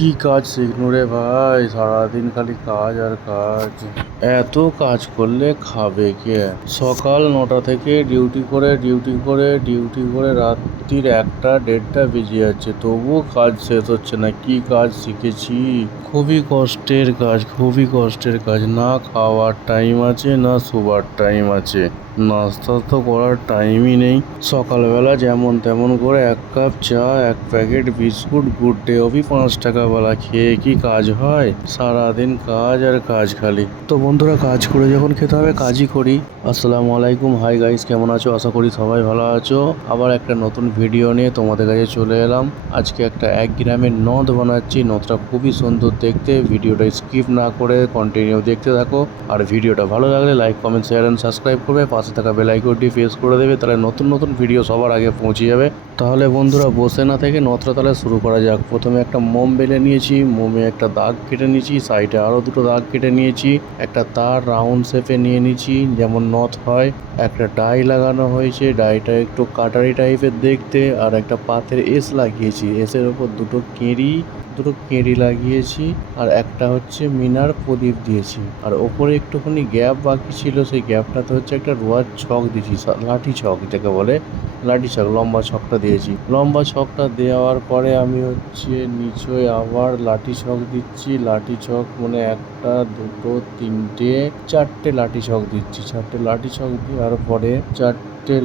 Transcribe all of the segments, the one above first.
কি কাজ শিখনু রে ভাই, সারাদিন খালি কাজ আর কাজ। এত কাজ করলে খাবে কে? সকাল 9টা থেকে ডিউটি করে রাত্রির 1টা 1:30 বেজে যাচ্ছে, তবুও কাজ শেষ হচ্ছে না। কি কাজ শিখেছি! খুবই কষ্টের কাজ। না খাওয়ার টাইম আছে, না শোবার টাইম আছে, নাস্তা তো করার টাইমই নেই। সকালবেলা যেমন তেমন করে 1 কাপ চা, 1 প্যাকেট বিস্কুট, গুড ডে অফি 5 টাকাওয়ালা খেয়ে কি কাজ হয়? সারাদিন কাজ আর কাজ খালি। তো বন্ধুরা, কাজ করে যখন খেতে হবে কাজই করি। আসসালামু আলাইকুম, হাই গাইস, কেমন আছো? আশা করি সবাই ভালো আছো। আবার একটা নতুন ভিডিও নিয়ে তোমাদের কাছে চলে এলাম। আজকে একটা 1 গ্রামের নথ বানাচ্ছি। নথটা খুবই সুন্দর দেখতে। ভিডিওটা স্কিপ না করে কন্টিনিউ দেখতে থাকো। আর ভিডিওটা ভালো লাগলে like, comment, share and subscribe করবে। পাশে থাকা বেল আইকনটি প্রেস করে দেবে, তাহলে নতুন নতুন ভিডিও সবার আগে পৌঁছে যাবে। তাহলে বন্ধুরা, বসে না থেকে নথটা তাহলে শুরু করা যাক। প্রথমে একটা মোম বেলে নিয়েছি, মোমে একটা দাগ কেটে নিয়েছি, সাইডে আরও 2টো দাগ কেটে নিয়েছি। একটা তার রাউন্ড শেপে নিয়ে নিয়েছি, যেমন নথ হয়। একটা ডাই লাগানো হয়েছে, ডাইটা একটু কাটারি টাইপের দেখতে। আর একটা পাতের এস লাগিয়েছি, এসের ওপর দুটো কেঁড়ি লাগিয়েছি। আর একটা হচ্ছে মিনার প্রদীপ দিয়েছি। আর ওপরে একটুখানি গ্যাপ বাকি ছিল, সেই গ্যাপটাতে হচ্ছে একটা রোয়ার ছক দিয়েছি, লাঠি ছক যাকে বলে, লাঠি ছক, লম্বা ছকটা দিয়েছি। লম্বা ছকটা দেওয়ার পরে আমি হচ্ছে নিচে আবার লাঠি ছক দিচ্ছি। লাঠি ছক মানে 1টা 2টো 3টে 4টে লাঠি ছক দিচ্ছি। 4টে লাঠি ছক দেওয়ার পরে 4টে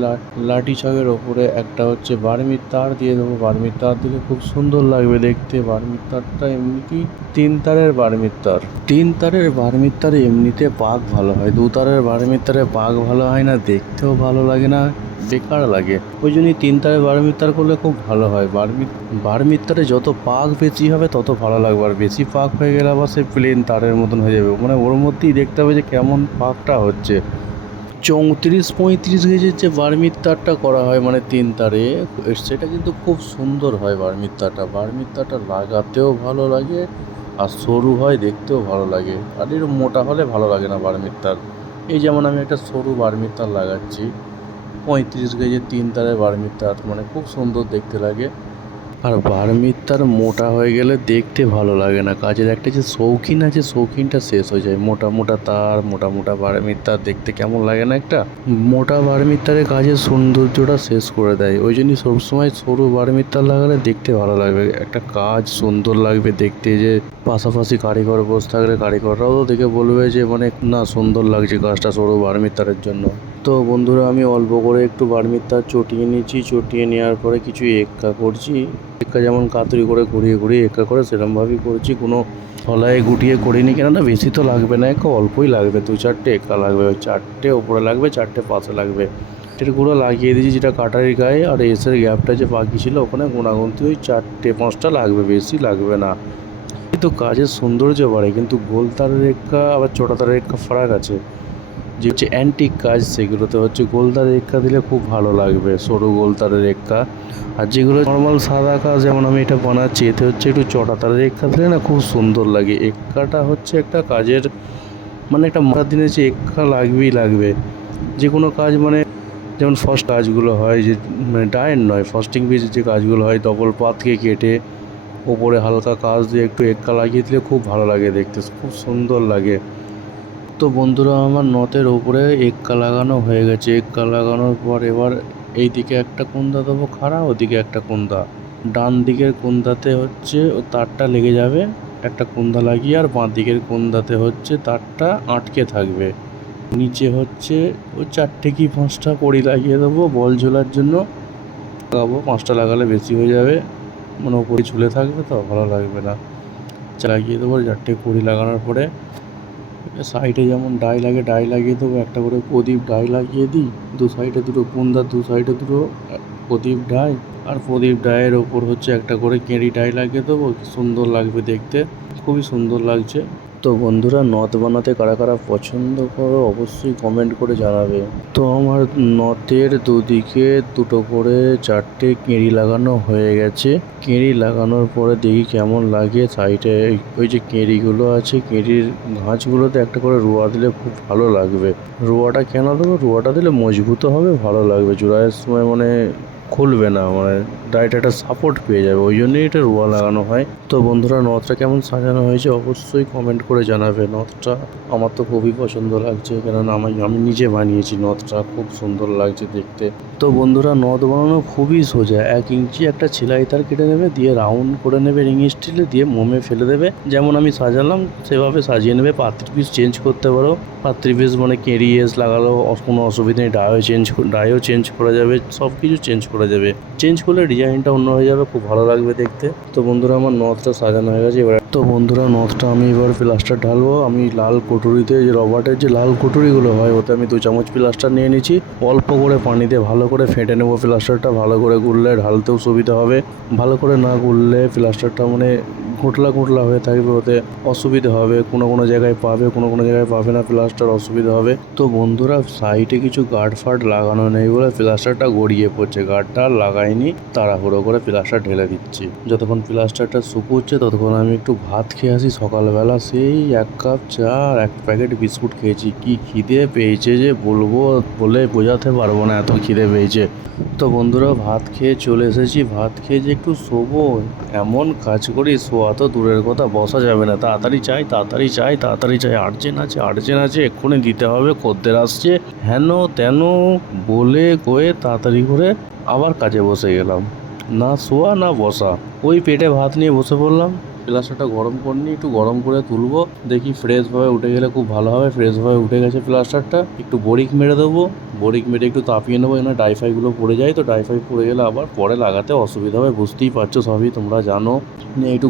লাঠি ছকের ওপরে একটা হচ্ছে বার্মির তার দিয়ে দেবো। বার্মির তার দিলে খুব সুন্দর লাগবে দেখতে। বার্মির তারটা এমনিতেই 3 তারের বার্মির তার। 3 তারের বার্মির তারে এমনিতে পাক ভালো হয়, 2 তারের বার্মির তারে পাক ভালো হয় না, দেখতেও ভালো লাগে না, বেকার লাগে। ওই জন্যই 3 তারের বার্মির তার করলে খুব ভালো হয়। বার্মির তারে যত পাক বেশি হবে তত ভালো লাগবে। আর বেশি পাক হয়ে গেলে আবার সে প্লেন তারের মতন হয়ে যাবে, মানে ওর মধ্যেই দেখতে হবে যে কেমন পাকটা হচ্ছে। 34-35 গেজের যে বার্মির তারটা করা হয় মানে 3 তারে, সেটা কিন্তু খুব সুন্দর হয়। বার্মির তারটা লাগাতেও ভালো লাগে, আর সরু হয়, দেখতেও ভালো লাগে। আর এর মোটা হলে ভালো লাগে না বার্মির তার। এই যেমন আমি একটা সরু বার্মির তার লাগাচ্ছি, 35 গেজের 3 তারের বার্মির তার, মানে খুব সুন্দর দেখতে লাগে। আর বার্মির তার মোটা হয়ে গেলে দেখতে ভালো লাগে না। কাজের একটা যে শৌখিন আছে, শৌখিনটা শেষ হয়ে যায়। মোটা মোটা তার, মোটা মোটা বার্মির তার দেখতে কেমন লাগে না একটা? মোটা বার্মির তারে কাজের সৌন্দর্যটা শেষ করে দেয়। ওই জন্যই সবসময় সরু বার্মির তার লাগালে দেখতে ভালো লাগবে, একটা কাজ সুন্দর লাগবে দেখতে। যে পাশাপাশি কারিগর বসে থাকলে কারিগররাও তো দেখে বলবে যে মানে না, সুন্দর লাগছে কাজটা সরু বার্মির তারের জন্য। তো বন্ধুরা, আমি অল্প করে একটু বার্মির তার চটিয়ে নিয়েছি। চটিয়ে নেওয়ার পরে কিছু এক্কা করছি। এক্কা যেমন কাতুরি করে ঘুরিয়ে ঘুরিয়ে এক্কা করে, সেরকমভাবেই করছি। কোনো থলায় গুটিয়ে করিনি, কেননা বেশি তো লাগবে না, এক্কা অল্পই লাগবে। 2-4টে এক্কা লাগবে, ওই 4টে ওপরে লাগবে, 4টে পাশে লাগবে। এর গুঁড়ো লাগিয়ে দিয়েছি যেটা কাটারির গায়ে। আর এসের গ্যাপটা যে বাকি ছিল ওখানে গোনাগুনতি ওই 4টে 5টা লাগবে, বেশি লাগবে না। কিন্তু কাজের সৌন্দর্য বাড়ে। কিন্তু গোল তারের এক্কা আবার ছোটা তারের এক্কা ফারাক আছে। যে হচ্ছে অ্যান্টিক কাজ, সেগুলোতে হচ্ছে গোলদারের এক্কা দিলে খুব ভালো লাগবে, সরু গোলদারের এক্কা। আর যেগুলো নর্মাল সাদা কাজ, যেমন আমি এটা বানাচ্ছি, এতে হচ্ছে একটু চটা তারের এক্কা দিলে না খুব সুন্দর লাগে। এক্কাটা হচ্ছে একটা কাজের মানে একটা মাথার দিনে যে এক্কা লাগবেই লাগবে। যে কোনো কাজ মানে যেমন ফার্স্ট কাজগুলো হয়, যে মানে ডায়ের নয়, ফার্স্টিং বেজের যে কাজগুলো হয়, ডবল পাতকে কেটে ওপরে হালকা কাজ দিয়ে একটু এক্কা লাগিয়ে দিলে খুব ভালো লাগে দেখতে, খুব সুন্দর লাগে। তো বন্ধুরা, আমার নথের ওপরে এক্কা লাগানো হয়ে গেছে। এক্কা লাগানোর পর এবার এই দিকে একটা কুন্দা দেবো খাড়া, ওদিকে একটা কুন্দা। ডান দিকের কুন্দাতে হচ্ছে তারটা লেগে যাবে একটা কুন্দা লাগিয়ে, আর বাঁ দিকের কুন্দাতে হচ্ছে তারটা আটকে থাকবে। নিচে হচ্ছে ওই 4টে কি 5টা কড়ি লাগিয়ে দেবো বল ঝোলার জন্য। লাগাবো 5টা, লাগালে বেশি হয়ে যাবে, মানে ওপরে ঝুলে থাকবে তো ভালো লাগবে না। লাগিয়ে দেবো 4টে কড়ি লাগানোর পরে সাইডে যেমন ডাই লাগে, ডাই লাগিয়ে দেবো। একটা করে প্রদীপ ডাই লাগিয়ে দিই, 2 সাইডে 2টো কুন্দা, 2 সাইডে 2টো প্রদীপ ডাই। আর প্রদীপ ডাইয়ের ওপর হচ্ছে একটা করে কেঁড়ি ডাই লাগিয়ে দেবো। সুন্দর লাগবে দেখতে, খুবই সুন্দর লাগছে। তো বন্ধুরা, নথ বানাতে কারা কারা পছন্দ করো অবশ্যই কমেন্ট করে জানাবে। তো আমার নথের দুদিকে 2টো করে 4টে কেঁড়ি লাগানো হয়ে গেছে। কেঁড়ি লাগানোর পরে দেখি কেমন লাগে। সাইডে ওই যে কেঁড়িগুলো আছে, কেঁড়ির গাছগুলোতে একটা করে রোয়া দিলে খুব ভালো লাগবে। রোয়াটা কেন দেবো? রোয়াটা দিলে মজবুতও হবে, ভালো লাগবে জোড়াইয়ের সময়, মানে খুলবে না, মানে ডাইরেক্ট একটা সাপোর্ট পেয়ে যাবে, ওই জন্যই এটা রুয়া লাগানো হয়। তো বন্ধুরা নথটা কেমন সাজানো হয়েছে অবশ্যই কমেন্ট করে জানাবে। নথটা আমার তো খুবই পছন্দ লাগছে, কারণ আমি নিজে বানিয়েছি, নথটা খুব সুন্দর লাগছে দেখতে। তো বন্ধুরা নথ বানানো খুবই সোজা। 1 ইঞ্চি একটা সেলাই তার কেটে নেবে, দিয়ে রাউন্ড করে নেবে রিং স্টিলে, দিয়ে মোমে ফেলে দেবে। যেমন আমি সাজালাম সেভাবে সাজিয়ে নেবে। পাত্রি পিস চেঞ্জ করতে পারো, পাত্রি পিস মানে কেরিয়েস লাগালো কোনো অসুবিধা নেই, ডাইও চেঞ্জ করা যাবে, সব কিছু চেঞ্জ করা যাবে। চেঞ্জ করলে ডিজাইনটা অন্য হয়ে যাবে, খুব ভালো লাগবে দেখতে। তো বন্ধুরা আমার নথটা সাজানো হয়ে গেছে। এবার তো বন্ধুরা নথটা আমি এবার প্লাস্টার ঢালবো। আমি লাল কটুরিতে, যে রবার্টের যে লাল কটুরিগুলো হয়, ওতে আমি 2 চামচ প্লাস্টার নিয়ে নিচ্ছি। অল্প করে পানিতে ভালো করে ফেটে নেবো প্লাস্টারটা, ভালো করে গুললে ঢালতেও সুবিধা হবে। ভালো করে না গুললে প্লাস্টারটা মানে ঘোটলা ঘোটলা হয়ে থাকবে, ওতে অসুবিধা হবে। কোনো জায়গায় পাবে, কোনো জায়গায় পাবে না, প্লাস্টার অসুবিধা হবে। তো বন্ধুরা সাইডে কিছু গার্ড ফার্ড লাগানো নেই বলে প্লাস্টারটা গড়িয়ে পড়ছে। গার্ডটা লাগাইনি, তাড়াহুড়ো করে প্লাস্টার ঢেলে দিচ্ছি। যতক্ষণ প্লাস্টারটা শুকোচ্ছে ততক্ষণ আমি একটু ভাত খেয়ে আসি। সকালবেলা সেই 1 কাপ চা আর 1 প্যাকেট বিস্কুট খেয়েছি। কি খিদে পেয়েছে যে বলবো, বলে বোঝাতে পারবো না, এত খিদে পেয়েছে। তো বন্ধুরা ভাত খেয়ে চলে এসেছি। ভাত খেয়ে যে একটু শোবো, এমন কাজ করি, শোয়া তো দূরের কথা, বসা যাবে না। তাড়াতাড়ি চাই, আর্জেন্ট আছে, এক্ষুনি দিতে হবে, খদ্দের আসছে, হেন তেন বলে কয়ে তাড়াতাড়ি করে আবার কাজে বসে গেলাম। না শোয়া না বসা, ওই পেটে ভাত নিয়ে বসে পড়লাম। প্লাস্টারটা গরম করনি, একটু গরম করে তুলবো, দেখি ফ্রেশভাবে উঠে গেলে খুব ভালো হবে। ফ্রেশভাবে উঠে গেছে প্লাস্টারটা, একটু বরিক মেরে দেবো। বরিক মেরে একটু তাপিয়ে নেবো, এখানে ডাইফাইগুলো পড়ে যায়, তো ডাইফাই পড়ে গেলে আবার পরে লাগাতে অসুবিধা হবে, বুঝতেই পারছো, সবই তোমরা জানো। নিয়ে একটু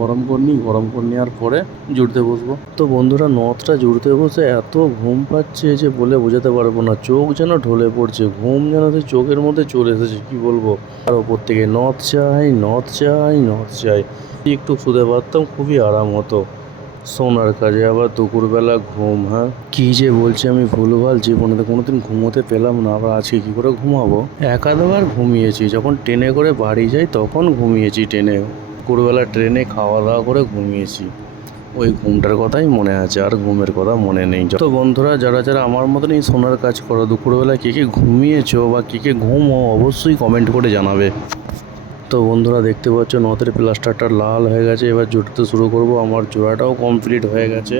গরম করে নেওয়ার পরে জুড়তে বসবো। তো বন্ধুরা নথটা জুড়তে বসে এত ঘুম পাচ্ছে যে বলে বোঝাতে পারবো না। চোখ যেন ঢলে পড়ছে, ঘুম যেন সেই চোখের মধ্যে চলে এসেছে, কি বলবো। আর ওপর থেকে নথ চাই। একটু শুতে পারতাম, খুবই আরাম হতো। শোনার কাজে আবার দুপুরবেলা ঘুম, হ্যাঁ কি যে বলছি আমি, ভুলভাল। জীবনে তো কোনোদিন ঘুমোতে পেলাম না, আবার আজকে কি করে ঘুমাবো। 1-2বার ঘুমিয়েছি, যখন ট্রেনে করে বাড়ি যাই তখন ঘুমিয়েছি। দুপুরবেলা ট্রেনে খাওয়া দাওয়া করে ঘুমিয়েছি, ওই ঘুমটার কথাই মনে আছে, আর ঘুমের কথা মনে নেই। তো বন্ধুরা যারা আমার মতন এই শোনার কাজ করো, দুপুরবেলা কে ঘুমিয়েছো বা কে ঘুমো, অবশ্যই কমেন্ট করে জানাবে। তো বন্ধুরা দেখতে পাচ্ছ নথের প্লাস্টারটা লাল হয়ে গেছে, এবার জুড়তে শুরু করব। আমার জোড়াটাও কমপ্লিট হয়ে গেছে,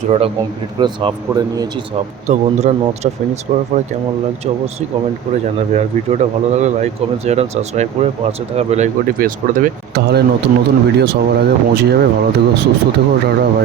জোড়াটা কমপ্লিট করে সাফ করে নিয়েছি সাফ। তো বন্ধুরা নথটা ফিনিশ করার পরে কেমন লাগছে অবশ্যই কমেন্ট করে জানাবে। আর ভিডিওটা ভালো লাগলে লাইক কমেন্ট শেয়ার আর সাবস্ক্রাইব করে পাশে থাকা বেল আইকনটি প্রেস করে দেবে, তাহলে নতুন ভিডিও সবার আগে পৌঁছে যাবে। ভালো থেকো, সুস্থ থেকো, টাটা, বাই।